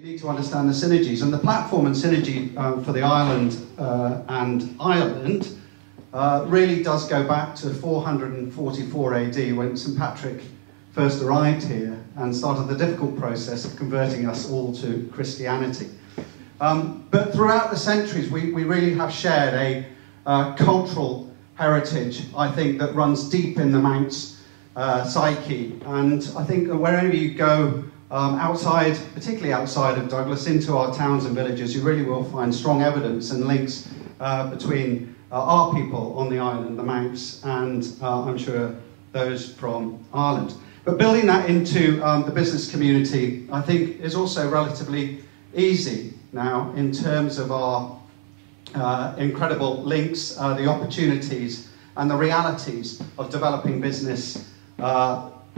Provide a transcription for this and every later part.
You need to understand the synergies, and the platform and synergy for the island and Ireland really does go back to 444 AD when St. Patrick first arrived here and started the difficult process of converting us all to Christianity. But throughout the centuries, we really have shared a cultural heritage, I think, that runs deep in the Manx psyche. And I think that wherever you go, outside, particularly outside of Douglas, into our towns and villages, you really will find strong evidence and links between our people on the island, the Manx, and I'm sure those from Ireland. But building that into the business community, I think, is also relatively easy now in terms of our incredible links, the opportunities, and the realities of developing business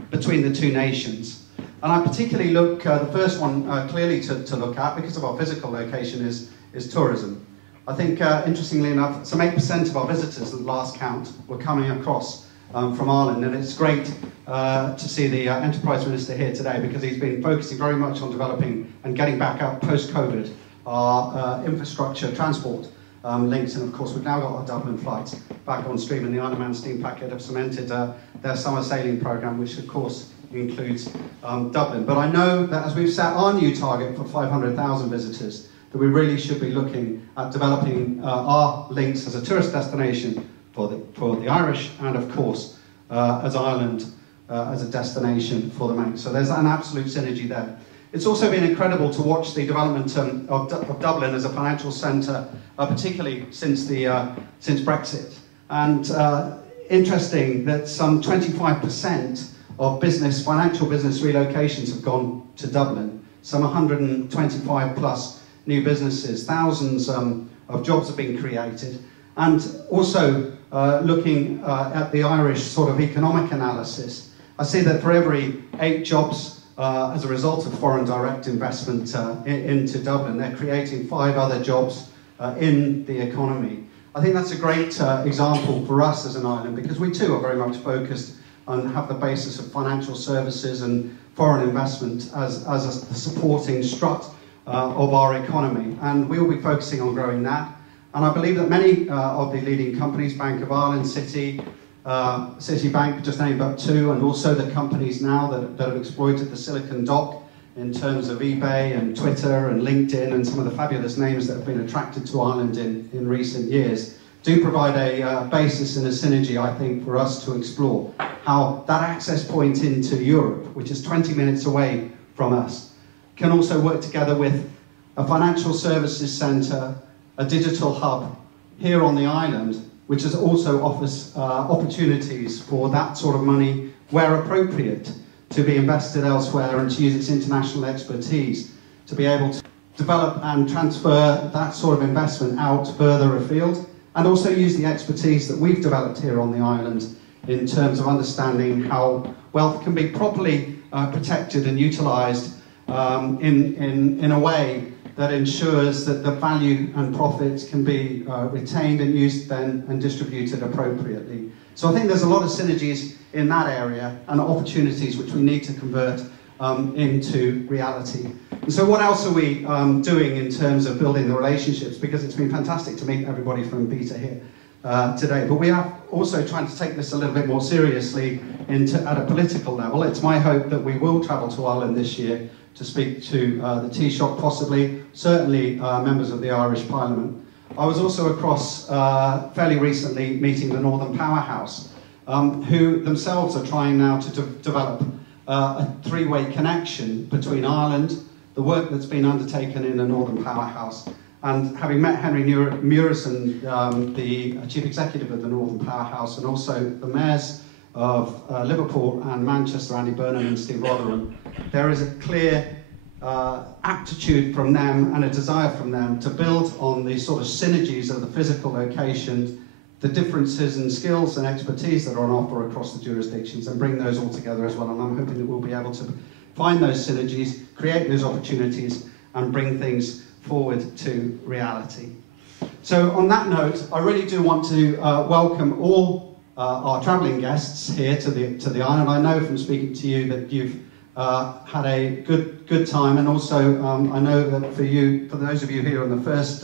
between the two nations. And I particularly look, the first one clearly to look at, because of our physical location, is tourism. I think, interestingly enough, some 8% of our visitors at the last count were coming across from Ireland, and it's great to see the Enterprise Minister here today, because he's been focusing very much on developing and getting back up post-COVID our infrastructure transport links, and of course we've now got our Dublin flights back on stream, and the Isle of Man Steam Packet have cemented their summer sailing programme, which of course includes Dublin. But I know that as we've set our new target for 500,000 visitors, that we really should be looking at developing our links as a tourist destination for the Irish, and of course as Ireland as a destination for the Manx. So there's an absolute synergy there. It's also been incredible to watch the development of Dublin as a financial centre, particularly since Brexit. And interesting that some 25% of financial business relocations have gone to Dublin. Some 125 plus new businesses, thousands of jobs have been created. And also looking at the Irish sort of economic analysis, I see that for every 8 jobs as a result of foreign direct investment into Dublin, they're creating 5 other jobs in the economy. I think that's a great example for us as an island, because we too are very much focused and have the basis of financial services and foreign investment as a supporting strut of our economy. And we will be focusing on growing that. And I believe that many of the leading companies, Bank of Ireland, Citibank, just named but 2, and also the companies now that have exploited the Silicon Dock in terms of eBay and Twitter and LinkedIn and some of the fabulous names that have been attracted to Ireland in recent years, do provide a basis and a synergy, I think, for us to explore how that access point into Europe, which is 20 minutes away from us, can also work together with a financial services centre, a digital hub here on the island, which also offers opportunities for that sort of money, where appropriate, to be invested elsewhere and to use its international expertise to be able to develop and transfer that sort of investment out further afield, and also use the expertise that we've developed here on the island in terms of understanding how wealth can be properly protected and utilised in a way that ensures that the value and profits can be retained and used then and distributed appropriately. So I think there's a lot of synergies in that area and opportunities which we need to convert into reality. And so what else are we doing in terms of building the relationships? Because it's been fantastic to meet everybody from Beta here today. But we are also trying to take this a little bit more seriously at a political level. It's my hope that we will travel to Ireland this year to speak to the Taoiseach, possibly, certainly members of the Irish Parliament. I was also across fairly recently meeting the Northern Powerhouse, who themselves are trying now to develop a 3-way connection between Ireland, the work that's been undertaken in the Northern Powerhouse, and having met Henry Murison, the Chief Executive of the Northern Powerhouse, and also the mayors of Liverpool and Manchester, Andy Burnham and Steve Rotherham, there is a clear aptitude from them and a desire from them to build on the sort of synergies of the physical locations, the differences in skills and expertise that are on offer across the jurisdictions, and bring those all together as well. And I'm hoping that we'll be able to find those synergies, create those opportunities, and bring things forward to reality. So on that note, I really do want to welcome all our travelling guests here to the island. I know from speaking to you that you've had a good time, and also I know that for those of you here on the first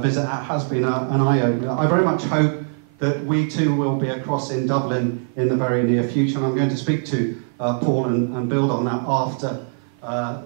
visit, it has been an eye-opener. I very much hope that we too will be across in Dublin in the very near future, and I'm going to speak to Paul and build on that after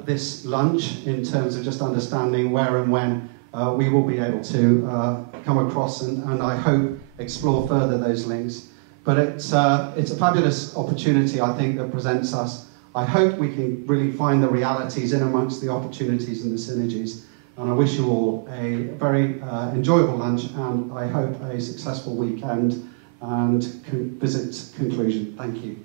this lunch in terms of just understanding where and when we will be able to come across and I hope explore further those links. But it's a fabulous opportunity, I think, that presents us. I hope we can really find the realities in amongst the opportunities and the synergies. And I wish you all a very enjoyable lunch, and I hope a successful weekend and visit conclusion. Thank you.